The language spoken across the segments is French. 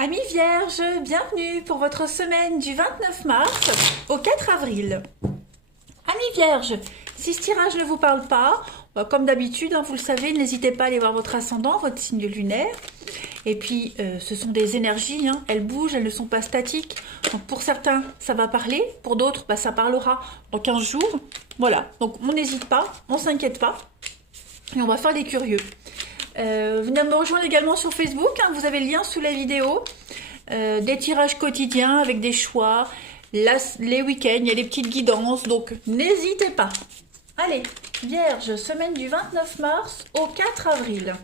Amis vierges, bienvenue pour votre semaine du 29 mars au 4 avril. Amis vierges, si ce tirage ne vous parle pas, comme d'habitude, vous le savez, n'hésitez pas à aller voir votre ascendant, votre signe lunaire. Et puis, ce sont des énergies, elles bougent, elles ne sont pas statiques. Donc pour certains, ça va parler, pour d'autres, ça parlera dans 15 jours. Voilà, donc on n'hésite pas, on ne s'inquiète pas. Et on va faire les curieux. Venez me rejoindre également sur Facebook, vous avez le lien sous la vidéo. Des tirages quotidiens avec des choix. Là, les week-ends, il y a des petites guidances, donc n'hésitez pas. Allez, Vierge, semaine du 29 mars au 4 avril.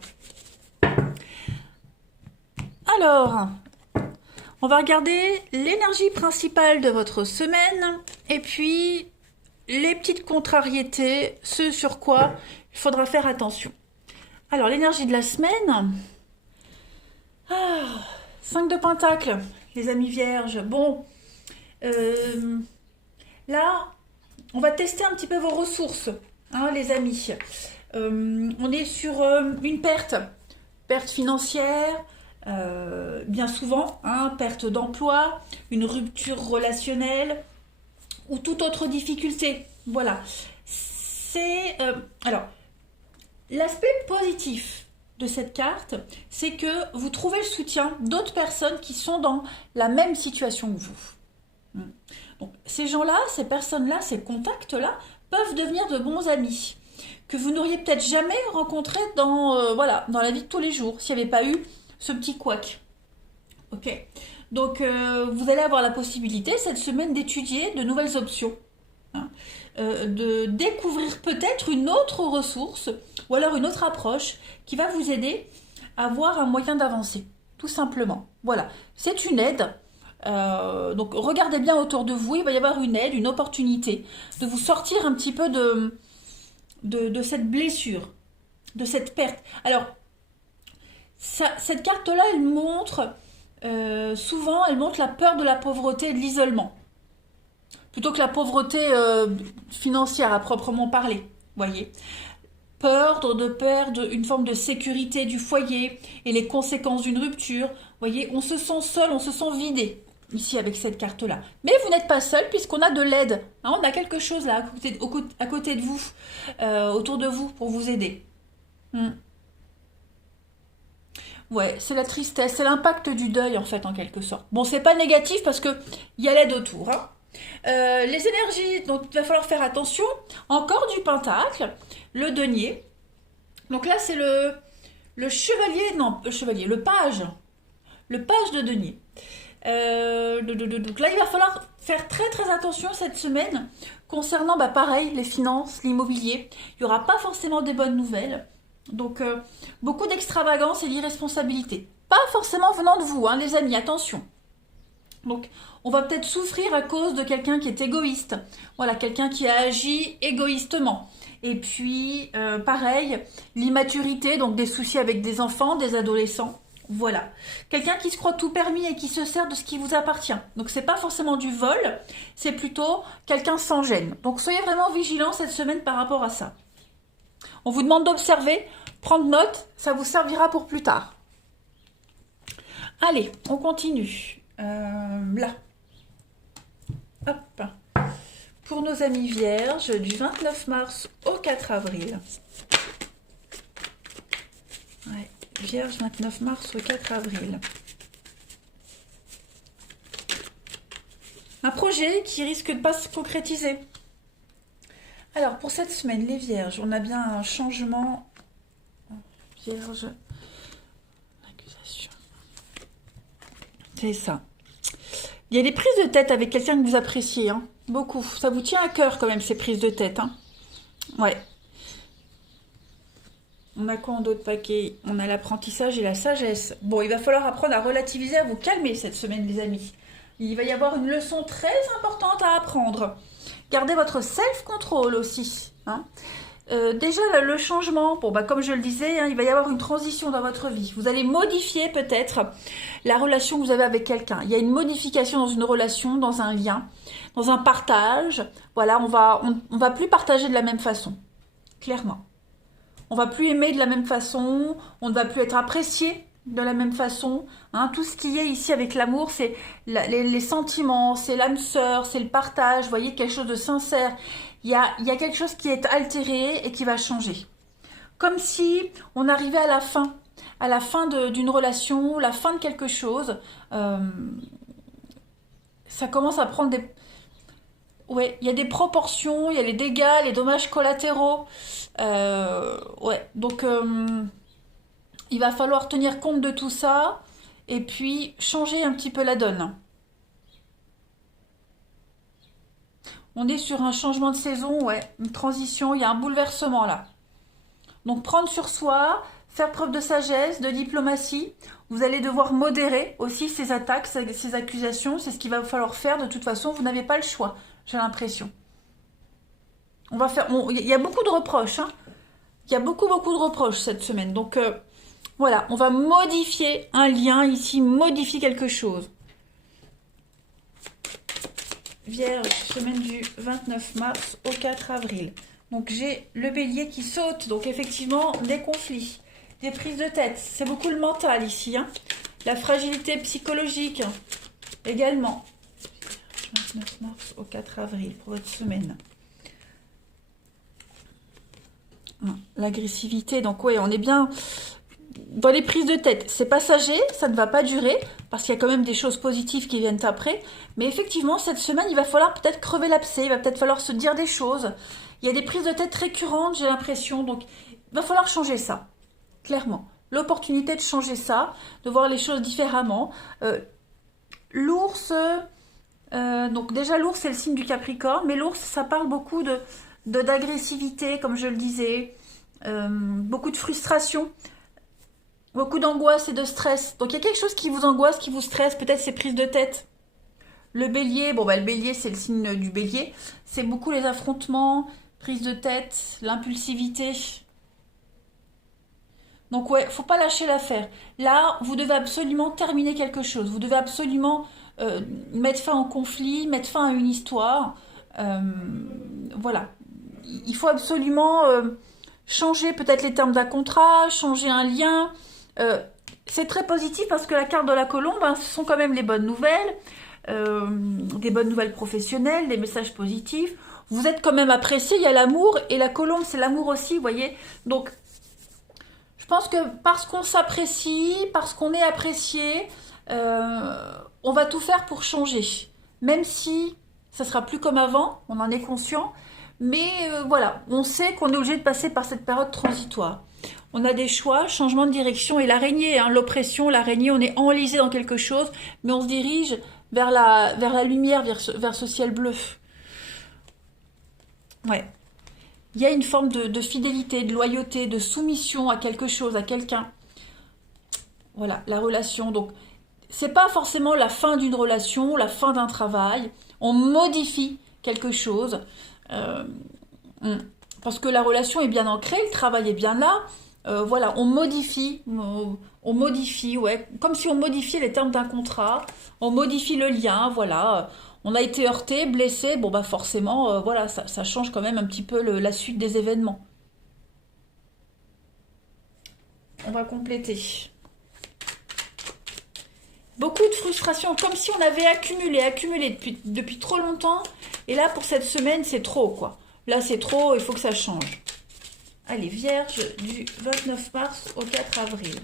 Alors, on va regarder l'énergie principale de votre semaine et puis les petites contrariétés, ce sur quoi il faudra faire attention. Alors, l'énergie de la semaine. 5 de Pentacle, les amis vierges. Bon, là, on va tester un petit peu vos ressources, les amis. On est sur une perte financière, bien souvent, perte d'emploi, une rupture relationnelle ou toute autre difficulté. Voilà. Alors, l'aspect positif de cette carte, c'est que vous trouvez le soutien d'autres personnes qui sont dans la même situation que vous. Donc, ces gens-là, ces personnes-là, ces contacts-là peuvent devenir de bons amis que vous n'auriez peut-être jamais rencontrés dans la vie de tous les jours s'il n'y avait pas eu ce petit couac. Ok. Donc, vous allez avoir la possibilité cette semaine d'étudier de nouvelles options. De découvrir peut-être une autre ressource ou alors une autre approche qui va vous aider à avoir un moyen d'avancer, tout simplement. Voilà, c'est une aide. Donc regardez bien autour de vous, il va y avoir une aide, une opportunité de vous sortir un petit peu de cette blessure, de cette perte. Alors, cette carte-là, elle montre souvent, elle montre la peur de la pauvreté et de l'isolement. Plutôt que la pauvreté financière à proprement parler, voyez. Peur de perdre une forme de sécurité du foyer et les conséquences d'une rupture. Voyez, on se sent seul, on se sent vidé ici avec cette carte-là. Mais vous n'êtes pas seul puisqu'on a de l'aide. On a quelque chose là à côté de vous, autour de vous pour vous aider. Ouais, c'est la tristesse, c'est l'impact du deuil en fait en quelque sorte. Bon, c'est pas négatif parce que il y a l'aide autour. Les énergies dont il va falloir faire attention, encore du pentacle, le denier. Donc là, c'est le chevalier, non, le page de denier. Donc là, il va falloir faire très très attention cette semaine concernant, pareil, les finances, l'immobilier. Il n'y aura pas forcément des bonnes nouvelles. Donc, beaucoup d'extravagance et d'irresponsabilité. Pas forcément venant de vous, les amis, attention. Donc, on va peut-être souffrir à cause de quelqu'un qui est égoïste. Voilà, quelqu'un qui a agi égoïstement. Et puis, pareil, l'immaturité, donc des soucis avec des enfants, des adolescents. Voilà. Quelqu'un qui se croit tout permis et qui se sert de ce qui vous appartient. Donc, c'est pas forcément du vol, c'est plutôt quelqu'un sans gêne. Donc, soyez vraiment vigilants cette semaine par rapport à ça. On vous demande d'observer, prendre note, ça vous servira pour plus tard. Allez, on continue. Là. Hop. Pour nos amis vierges, du 29 mars au 4 avril. Ouais, vierge, 29 mars au 4 avril. Un projet qui risque de ne pas se concrétiser. Alors, pour cette semaine, les vierges, on a bien un changement. Vierge. Accusation. C'est ça. Il y a des prises de tête avec quelqu'un que vous appréciez, beaucoup. Ça vous tient à cœur quand même, ces prises de tête. Ouais. On a quoi en d'autres paquets? On a l'apprentissage et la sagesse. Bon, il va falloir apprendre à relativiser, à vous calmer cette semaine, les amis. Il va y avoir une leçon très importante à apprendre. Gardez votre self-control aussi. Déjà, le changement, comme je le disais, il va y avoir une transition dans votre vie. Vous allez modifier peut-être la relation que vous avez avec quelqu'un. Il y a une modification dans une relation, dans un lien, dans un partage. Voilà, on va plus partager de la même façon, clairement. On va plus aimer de la même façon, on ne va plus être apprécié de la même façon. Hein. Tout ce qui est ici avec l'amour, c'est les sentiments, c'est l'âme sœur, c'est le partage, vous voyez, quelque chose de sincère. Il y a quelque chose qui est altéré et qui va changer. Comme si on arrivait à la fin d'une relation, la fin de quelque chose. Ça commence à prendre des... Ouais, il y a des proportions, il y a les dégâts, les dommages collatéraux. Ouais, donc il va falloir tenir compte de tout ça et puis changer un petit peu la donne. On est sur un changement de saison, ouais, une transition, il y a un bouleversement là. Donc prendre sur soi, faire preuve de sagesse, de diplomatie. Vous allez devoir modérer aussi ces attaques, ces accusations. C'est ce qu'il va falloir faire. De toute façon, vous n'avez pas le choix, j'ai l'impression. Il y a beaucoup de reproches. Hein. Il y a beaucoup de reproches cette semaine. Donc voilà, on va modifier un lien ici, modifier quelque chose. Vierge, semaine du 29 mars au 4 avril. Donc j'ai le bélier qui saute, donc effectivement des conflits, des prises de tête, c'est beaucoup le mental ici, hein. La fragilité psychologique également. 29 mars au 4 avril pour votre semaine. L'agressivité, donc oui, on est bien dans les prises de tête. C'est passager, ça ne va pas durer, parce qu'il y a quand même des choses positives qui viennent après. Mais effectivement, cette semaine, il va falloir peut-être crever l'abcès, il va peut-être falloir se dire des choses. Il y a des prises de tête récurrentes, j'ai l'impression, donc il va falloir changer ça, clairement. L'opportunité de changer ça, de voir les choses différemment. L'ours, donc déjà l'ours c'est le signe du Capricorne, mais l'ours ça parle beaucoup d'agressivité, comme je le disais, beaucoup de frustration, beaucoup d'angoisse et de stress. Donc il y a quelque chose qui vous angoisse, qui vous stresse, peut-être ces prises de tête. Le bélier, bon bah le bélier c'est le signe du bélier, c'est beaucoup les affrontements, prise de tête, l'impulsivité. Donc ouais, faut pas lâcher l'affaire. Là, vous devez absolument terminer quelque chose. Vous devez absolument mettre fin au conflit, mettre fin à une histoire. Voilà. Il faut absolument changer peut-être les termes d'un contrat, changer un lien. C'est très positif parce que la carte de la colombe, hein, ce sont quand même les bonnes nouvelles, des bonnes nouvelles professionnelles, des messages positifs. Vous êtes quand même apprécié, il y a l'amour, et la colombe, c'est l'amour aussi, vous voyez. Donc, je pense que parce qu'on s'apprécie, parce qu'on est apprécié, on va tout faire pour changer. Même si ça sera plus comme avant, on en est conscient, mais voilà, on sait qu'on est obligé de passer par cette période transitoire. On a des choix, changement de direction, et l'araignée, hein, l'oppression, l'araignée, on est enlisé dans quelque chose, mais on se dirige vers la lumière, vers ce ciel bleu. Ouais. Il y a une forme de fidélité, de loyauté, de soumission à quelque chose, à quelqu'un. Voilà, la relation. Donc, c'est pas forcément la fin d'une relation, la fin d'un travail. On modifie quelque chose. Euh, parce que la relation est bien ancrée, le travail est bien là. Voilà, on modifie, ouais, comme si on modifiait les termes d'un contrat, on modifie le lien, voilà. On a été heurté, blessé, bon bah forcément, voilà, ça change quand même un petit peu la suite des événements. On va compléter. Beaucoup de frustration, comme si on avait accumulé depuis trop longtemps, et là pour cette semaine c'est trop quoi. Là c'est trop, il faut que ça change. Allez, Vierge, du 29 mars au 4 avril.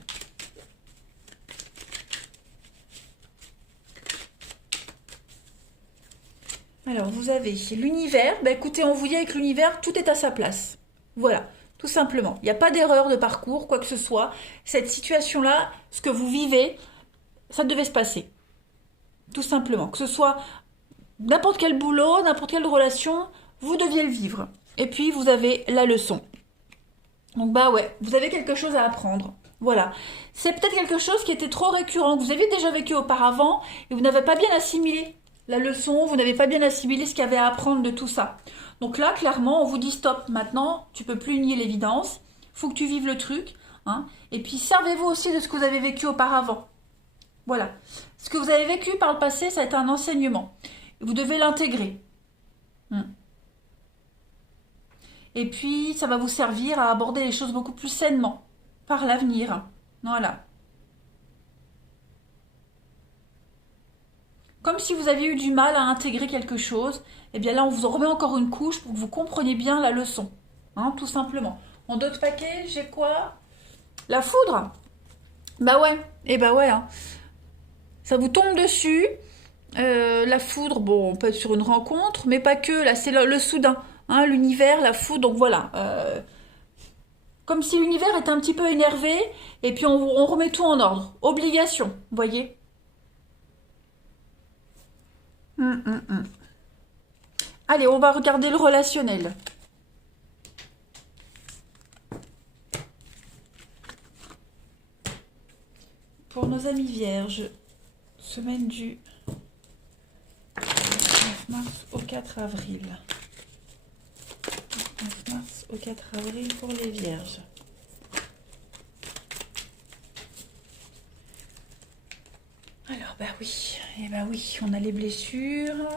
Alors, vous avez l'univers. Bah, écoutez, on vous dit avec l'univers, tout est à sa place. Voilà, tout simplement. Il n'y a pas d'erreur de parcours, quoi que ce soit. Cette situation-là, ce que vous vivez, ça devait se passer. Tout simplement. Que ce soit n'importe quel boulot, n'importe quelle relation, vous deviez le vivre. Et puis, vous avez la leçon. Donc bah ouais, vous avez quelque chose à apprendre. Voilà. C'est peut-être quelque chose qui était trop récurrent, que vous avez déjà vécu auparavant et vous n'avez pas bien assimilé la leçon, vous n'avez pas bien assimilé ce qu'il y avait à apprendre de tout ça. Donc là, clairement, on vous dit stop, maintenant, tu peux plus nier l'évidence, faut que tu vives le truc. Hein. Et puis servez-vous aussi de ce que vous avez vécu auparavant. Voilà. Ce que vous avez vécu par le passé, ça a été un enseignement. Vous devez l'intégrer. Et puis, ça va vous servir à aborder les choses beaucoup plus sainement, par l'avenir. Voilà. comme si vous aviez eu du mal à intégrer quelque chose, et bien là, on vous en remet encore une couche pour que vous compreniez bien la leçon. Hein, tout simplement. En d'autres paquets, j'ai quoi? La foudre. Bah ouais, et bah ouais. Hein. Ça vous tombe dessus. La foudre, bon, on peut être sur une rencontre, mais pas que. Là, c'est le soudain. Hein, l'univers, la foudre, donc voilà. Comme si l'univers était un petit peu énervé, et puis on remet tout en ordre. Obligation, vous voyez. Hum. Allez, on va regarder le relationnel. Pour nos amis vierges, semaine du 9 mars au 4 avril. 9 mars au 4 avril pour les vierges. Alors, bah oui, et bah oui, on a les blessures.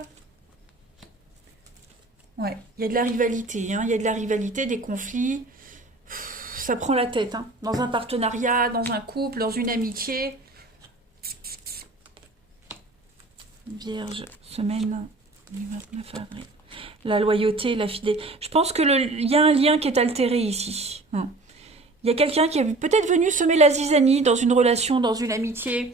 Ouais, il y a de la rivalité, hein, il y a de la rivalité, des conflits. Ça prend la tête, hein, dans un partenariat, dans un couple, dans une amitié. Vierge, semaine du 29 avril. La loyauté, la fidélité. Je pense qu'il y a un lien qui est altéré ici. Il y a quelqu'un qui est peut-être venu semer la zizanie dans une relation, dans une amitié,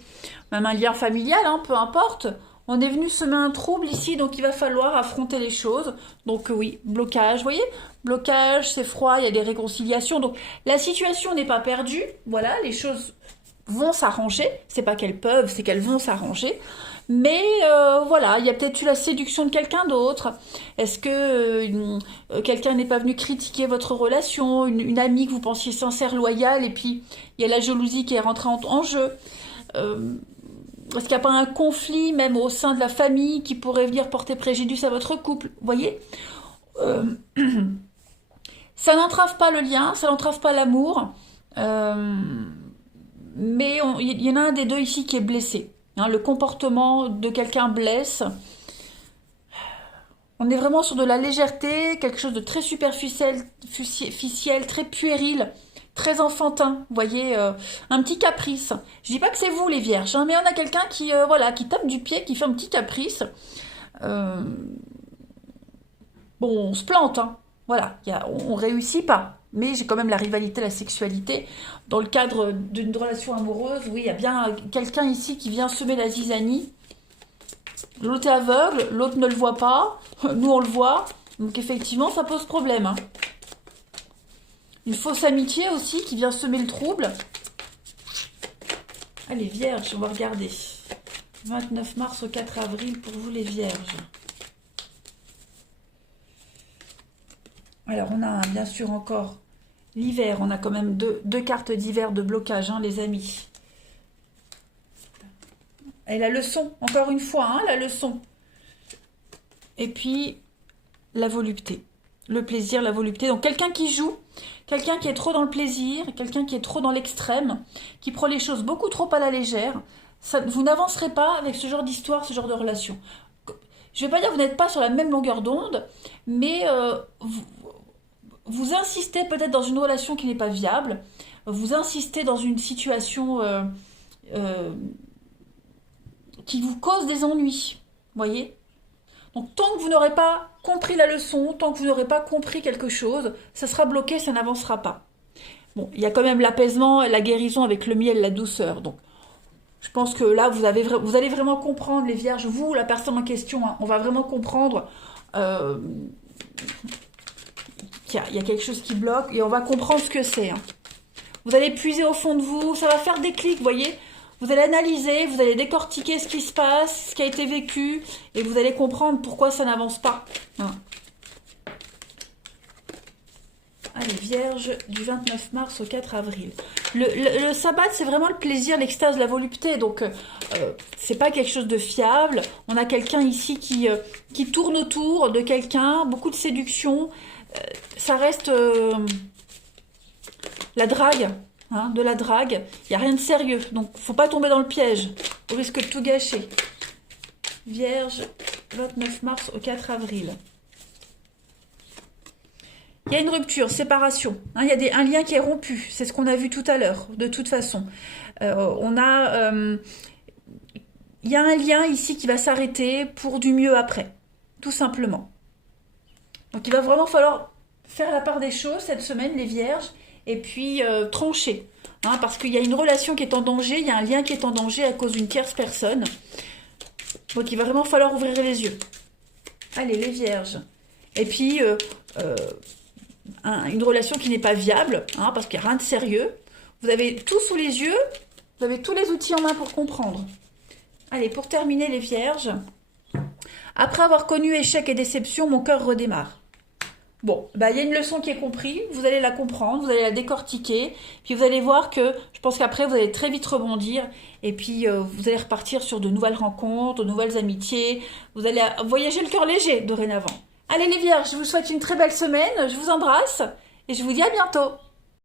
même un lien familial, hein, peu importe. On est venu semer un trouble ici, donc il va falloir affronter les choses. Donc oui, blocage, vous voyez, blocage, c'est froid, il y a des réconciliations. Donc la situation n'est pas perdue. Voilà, les choses vont s'arranger. C'est pas qu'elles peuvent, c'est qu'elles vont s'arranger. Mais voilà, il y a peut-être eu la séduction de quelqu'un d'autre. Est-ce que quelqu'un n'est pas venu critiquer votre relation, une amie que vous pensiez sincère, loyale, et puis il y a la jalousie qui est rentrée en jeu. Est-ce qu'il n'y a pas un conflit même au sein de la famille qui pourrait venir porter préjudice à votre couple? Vous voyez, ça n'entrave pas le lien, ça n'entrave pas l'amour, mais il y en a un des deux ici qui est blessé. Hein, le comportement de quelqu'un blesse. On est vraiment sur de la légèreté, quelque chose de très superficiel, très puéril, très enfantin. Vous voyez, un petit caprice. Je dis pas que c'est vous les vierges, hein, mais on a quelqu'un qui, voilà, qui tape du pied, qui fait un petit caprice. Bon, on se plante, hein. Voilà, on réussit pas. Mais j'ai quand même la rivalité, la sexualité. Dans le cadre d'une relation amoureuse, oui, il y a bien quelqu'un ici qui vient semer la zizanie. L'autre est aveugle, l'autre ne le voit pas. Nous, on le voit. Donc effectivement, ça pose problème. Hein. Une fausse amitié aussi qui vient semer le trouble. Allez, vierges, on va regarder. 29 mars au 4 avril pour vous les vierges. Alors, on a bien sûr encore l'hiver. On a quand même deux cartes d'hiver de blocage, hein, les amis. Et la leçon, encore une fois, hein, la leçon. Et puis, la volupté. Le plaisir, la volupté. Donc, quelqu'un qui joue, quelqu'un qui est trop dans le plaisir, quelqu'un qui est trop dans l'extrême, qui prend les choses beaucoup trop à la légère. Ça, vous n'avancerez pas avec ce genre d'histoire, ce genre de relation. Je ne vais pas dire que vous n'êtes pas sur la même longueur d'onde, mais vous insistez peut-être dans une relation qui n'est pas viable, vous insistez dans une situation qui vous cause des ennuis, voyez. Donc tant que vous n'aurez pas compris la leçon, tant que vous n'aurez pas compris quelque chose, ça sera bloqué, ça n'avancera pas. Bon, il y a quand même l'apaisement, la guérison avec le miel, la douceur. Donc je pense que là, vous allez vraiment comprendre, les vierges, vous, la personne en question, hein, on va vraiment comprendre qu'il y a quelque chose qui bloque et on va comprendre ce que c'est. Hein. Vous allez puiser au fond de vous, ça va faire des clics, vous voyez. Vous allez analyser, vous allez décortiquer ce qui se passe, ce qui a été vécu, et vous allez comprendre pourquoi ça n'avance pas. Hein. Allez, vierge, du 29 mars au 4 avril. Le sabbat, c'est vraiment le plaisir, l'extase, la volupté. Donc, c'est pas quelque chose de fiable. On a quelqu'un ici qui tourne autour de quelqu'un, beaucoup de séduction. Ça reste la drague, hein, de la drague. Il n'y a rien de sérieux. Donc, faut pas tomber dans le piège. Au risque de tout gâcher. Vierge, 29 mars au 4 avril. Il y a une rupture, séparation. Hein, il y a un lien qui est rompu. C'est ce qu'on a vu tout à l'heure, de toute façon. Il il y a un lien ici qui va s'arrêter pour du mieux après, tout simplement. Donc il va vraiment falloir faire la part des choses cette semaine, les vierges, et puis trancher. Hein, parce qu'il y a une relation qui est en danger, il y a un lien qui est en danger à cause d'une tierce personne. Donc il va vraiment falloir ouvrir les yeux. Allez, les vierges. Et puis, une relation qui n'est pas viable, hein, parce qu'il n'y a rien de sérieux. Vous avez tout sous les yeux, vous avez tous les outils en main pour comprendre. Allez, pour terminer, les vierges. Après avoir connu échec et déception, mon cœur redémarre. Bon, bah, il y a une leçon qui est comprise, vous allez la comprendre, vous allez la décortiquer, puis vous allez voir que je pense qu'après vous allez très vite rebondir, et puis vous allez repartir sur de nouvelles rencontres, de nouvelles amitiés, vous allez voyager le cœur léger dorénavant. Allez les vierges, je vous souhaite une très belle semaine, je vous embrasse, et je vous dis à bientôt.